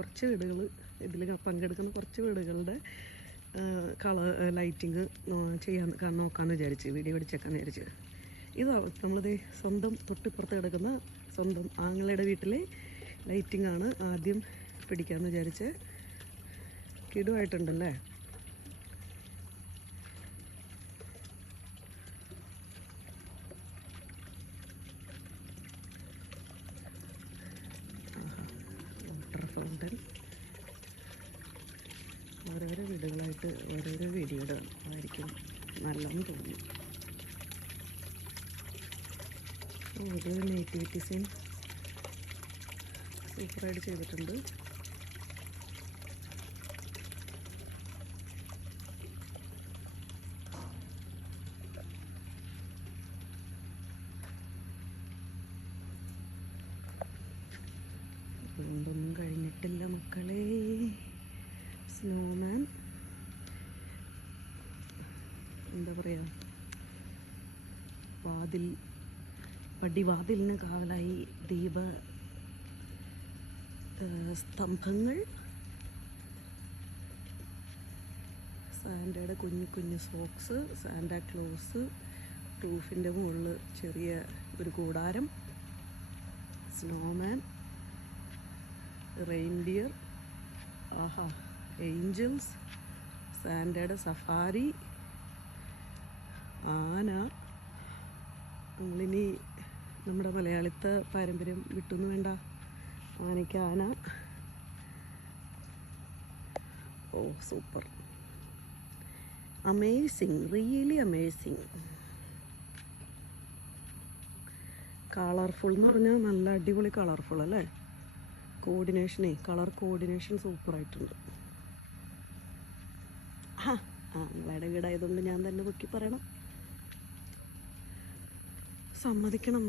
കുറച്ച് വീടുകൾ ഇതിൽ പങ്കെടുക്കുന്ന കുറച്ച് വീടുകളുടെ ലൈറ്റിങ് നോക്കാമെന്ന് വിചാരിച്ച്, വീഡിയോ പിടിച്ചേക്കാമെന്ന് വിചാരിച്ച്. ഇതാ നമ്മളിത് സ്വന്തം തൊട്ടിപ്പുറത്ത് കിടക്കുന്ന സ്വന്തം ആങ്ങളുടെ വീട്ടിലെ ലൈറ്റിംഗ് ആണ് ആദ്യം പിടിക്കാമെന്ന് വിചാരിച്ച്. കിടുവായിട്ടുണ്ടല്ലേ. വാട്ടർ ഫൗണ്ടൻ ഓരോരോ വീടുകളായിട്ട് ഓരോരോ വീഡിയോയുടെ ആയിരിക്കും നല്ലതെന്ന് തോന്നുന്നു. ഇത് നേറ്റിവിറ്റി സീൻ സൂപ്പറായിട്ട് ചെയ്തിട്ടുണ്ട്. അതുകൊണ്ടൊന്നും കഴിഞ്ഞിട്ടില്ല മക്കളെ. സ്നോമാൻ എന്താ പറയുക, പടിവാതിലിന് കാവലായി സ്തംഭങ്ങൾ, സാൻഡയുടെ കുഞ്ഞു കുഞ്ഞു സോക്സ്, സാന്റാക്ലോസ്, റൂഫിൻ്റെ മുകളിൽ ചെറിയ ഒരു കൂടാരം, സ്നോമാൻ, റെയിൻഡിയർ, ആഹാ, ഏഞ്ചൽസ്, സാൻഡയുടെ സഫാരി, ആന. നമ്മളിനി നമ്മുടെ മലയാളത്തെ പാരമ്പര്യം വിട്ടൊന്നും വേണ്ട. ആനയ്ക്ക് ആന. ഓ super, amazing, really amazing. Colourful എന്ന് പറഞ്ഞാൽ നല്ല അടിപൊളി കളർഫുൾ അല്ലേ. കളർ കോർഡിനേഷൻ സൂപ്പറായിട്ടുണ്ട്. നിങ്ങളുടെ വീടായതുകൊണ്ട് ഞാൻ തന്നെ പൊക്കി പറയണം, സമ്മതിക്കണം.